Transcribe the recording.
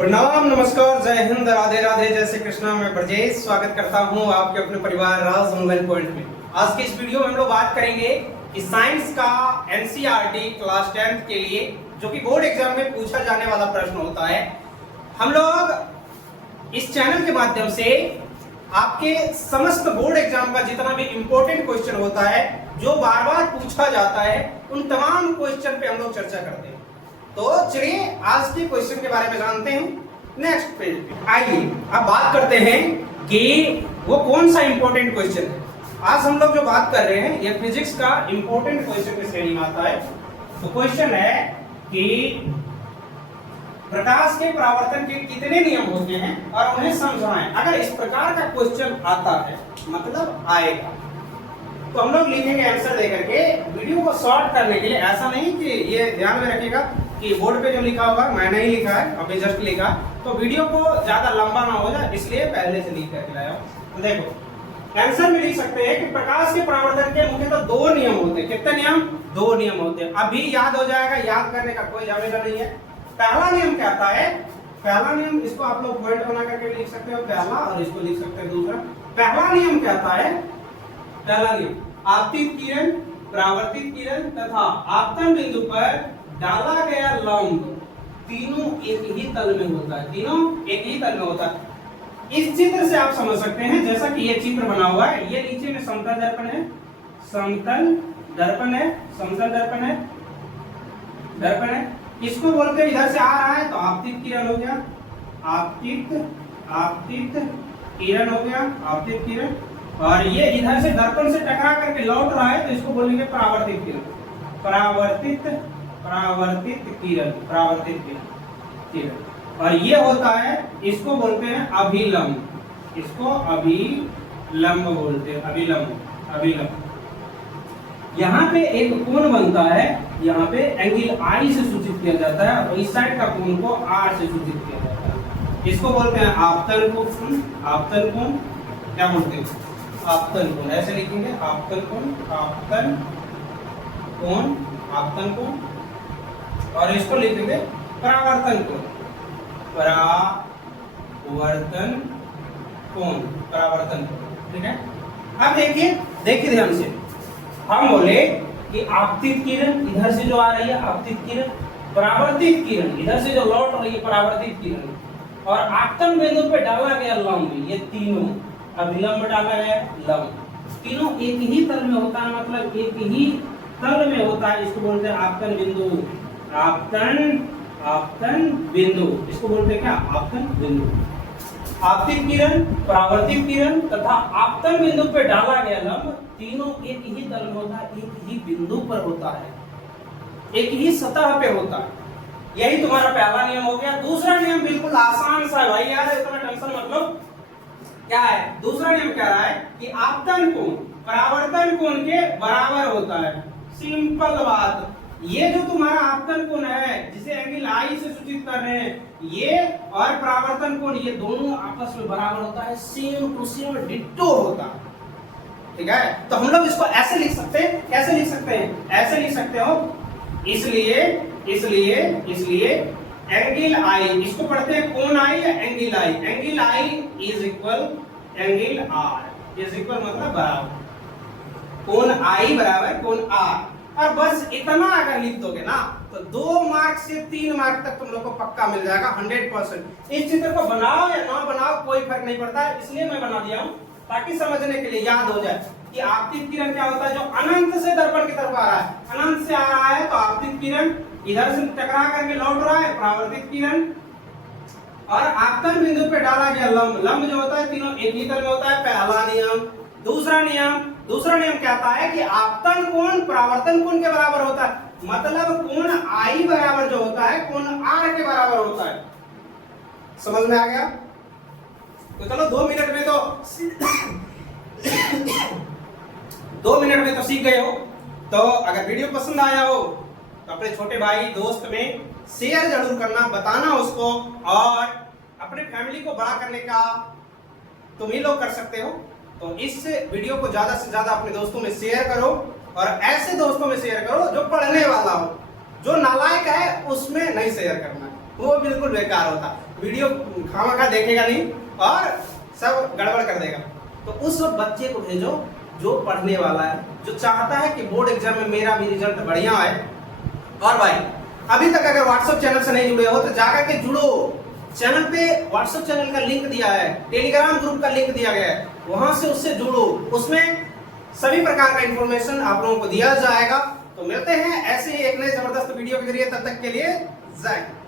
प्रणाम, नमस्कार, जय हिंद, राधे राधे, जय श्री कृष्णा। मैं ब्रजेश स्वागत करता हूं आपके अपने परिवार राज मोबाइल पॉइंट में। आज के इस वीडियो में हम लोग बात करेंगे कि साइंस का एनसीईआरटी क्लास 10th के लिए जो कि बोर्ड एग्जाम में पूछा जाने वाला प्रश्न होता है, हम लोग इस चैनल के माध्यम से आपके समस्त बोर्ड एग्जाम का जितना भी इंपॉर्टेंट क्वेश्चन होता है जो बार बार पूछा जाता है, उन तमाम क्वेश्चन पे हम लोग चर्चा करते हैं। तो चलिए आज के क्वेश्चन के बारे में जानते हैं। नेक्स्ट पेज पे आइए अब बात करते हैं कि वो कौन सा इंपॉर्टेंट क्वेश्चन है। आज हम लोग जो बात कर रहे हैं ये फिजिक्स का इंपॉर्टेंट क्वेश्चन की श्रेणी में आता है। तो क्वेश्चन है कि प्रकाश के परावर्तन के कितने नियम होते हैं और उन्हें समझाएं। अगर इस प्रकार का क्वेश्चन आता है, मतलब आएगा, तो हम लोग लिखेंगे आंसर देकर के। वीडियो को शॉर्ट करने के लिए ऐसा नहीं कि ये ध्यान में रखिएगा कि बोर्ड पे जो लिखा होगा मैंने ही लिखा है, अभी जस्ट लिखा, तो वीडियो को ज्यादा लंबा ना हो जाए इसलिए पहले से लिख करके लाया। तो देखो आंसर में लिख सकते हैं कि प्रकाश के परावर्तन के मुख्यतः दो नियम होते हैं। कितने नियम? दो नियम होते हैं। अभी याद हो जाएगा, याद करने का कोई झमेला नहीं है। पहला नियम कहता है, पहला नियम इसको आप लोग पॉइंट बना करके लिख सकते हो पहला, और इसको लिख सकते हैं दूसरा। पहला नियम कहता है, पहला नियम आपतित किरण, परावर्तित किरण तथा आपतन बिंदु पर डाला गया लंब तीनों एक ही तल में होता है। तीनों एक ही तल में होता है। इस चित्र से आप समझ सकते हैं, जैसा कि ये चित्र बना हुआ है, ये नीचे में समतल दर्पण है, समतल दर्पण है, समतल दर्पण है, दर्पण है। इसको बोलते हैं, इधर से आ रहा है तो आपतित किरण हो गया, आपतित किरण हो गया, आपतित किरण। और ये इधर से दर्पण से टकरा करके लौट रहा है तो इसको बोलेंगे परावर्तित किरण, परावर्तित किरण, परावर्तित किरण। और ये होता है, इसको बोलते हैं अभिलंब, इसको अभिलंब बोलते हैं, अभिलंब। यहाँ पे एक कोण बनता है, यहाँ पे एंगल आई से सूचित किया जाता है और इस साइड का कोण को आर से सूचित किया जाता है। इसको बोलते हैं आपतन कोण, आपतन कोण। क्या बोलते हैं? आपतन कोण, ऐसे लिखेंगे, आपतन कोण, आपतन कोण, आपतन कोण। और इसको लिखेंगे परावर्तन कोण, परावर्तन कोण, परावर्तन कोण। ठीक है। अब देखिए ध्यान से, हम बोले कि आपतित किरण इधर से जो आ रही है आपतित किरण, परावर्तित किरण इधर से जो लौट रही है परावर्तित किरण, और आपतन बिंदु पे डाला गया लंब, ये तीनों अभिलंब डाला गया लंब, तीनों एक ही तल में होता है, मतलब एक ही तल में होता है। इसको बोलते हैं आपतन बिंदु, आपतन बिंदु, इसको बोलते हैं क्या? आपतन बिंदु। आपतित किरण, परावर्तित किरण तथा आपतन बिंदु पे डाला गया लंब तीनों एक ही तल में होता है, एक ही बिंदु पर होता है, एक ही सतह पे होता है। यही तुम्हारा पहला नियम हो गया। दूसरा नियम बिल्कुल आसान सा है भाई, यार इतना टेंशन मतलब क्या है? दूसरा नियम कह रहा है कि आपतन कोण परावर्तन कोण के बराबर होता है। सिंपल बात, ये जो तुम्हारा आपतन कोण है जिसे एंगल आई से सूचित कर रहे हैं, ये और परावर्तन कोण ये दोनों आपस में बराबर होता है, सेम टू सेम डिट्टो होता है। ठीक है। तो हम लोग इसको ऐसे लिख सकते हैं, कैसे लिख सकते हैं? ऐसे लिख सकते हो, इसलिए एंगल आई, इसको पढ़ते हैं कोण आई या angle I. Angle I is equal angle R, is equal मतलब बराबर, कोण आई बराबर कोण आर। और बस इतना अगर लिख दोगे ना तो 2 मार्क से 3 मार्क तक तुम लोग को पक्का मिल जाएगा 100%। इस चित्र को बनाओ या ना बनाओ कोई फर्क नहीं पड़ता है, इसलिए मैं बना दिया हूँ ताकि समझने के लिए याद हो जाए कि आपतित किरण क्या होता है। जो अनंत से दर्पण की तरफ आ रहा है, अनंत से आ रहा है तो आपतित किरण, इधर से टकरा करके लौट रहा है परावर्तित किरण, और आपतन बिंदु पे डाला गया लंब, लंब जो होता है तीनों एक ही तल में होता है। पहला नियम। दूसरा नियम कहता है कि आपतन कोण परावर्तन कोण के बराबर होता है, मतलब कोण आई बराबर जो होता है कोण आर के बराबर होता है। समझ में आ गया? तो चलो 2 मिनट में तो 2 मिनट में तो सीख गए हो। तो अगर वीडियो पसंद आया हो तो अपने छोटे भाई दोस्त में शेयर जरूर करना, बताना उसको, और अपने फैमिली को बड़ा करने का तुम ही लोग कर सकते हो। तो इस वीडियो को ज्यादा से ज्यादा अपने दोस्तों में शेयर करो, और ऐसे दोस्तों में शेयर करो जो पढ़ने वाला हो। जो नालायक है उसमें नहीं शेयर करना। वो बिल्कुल बेकार होता, वीडियो खामखा देखेगा नहीं और सब गड़बड़ कर देगा। तो उस बच्चे को भेजो जो पढ़ने वाला है, जो चाहता है कि बोर्ड एग्जाम में मेरा भी रिजल्ट बढ़िया आए। और भाई अभी तक अगर व्हाट्सएप चैनल से नहीं जुड़े हो तो जाकर के जुड़ो। चैनल पे व्हाट्सएप चैनल का लिंक दिया है, टेलीग्राम ग्रुप का लिंक दिया गया है, वहां से उससे जुड़ो। उसमें सभी प्रकार का इंफॉर्मेशन आप लोगों को दिया जाएगा। तो मिलते हैं ऐसे ही एक नए जबरदस्त वीडियो के जरिए, तब तक के लिए जय हिंद।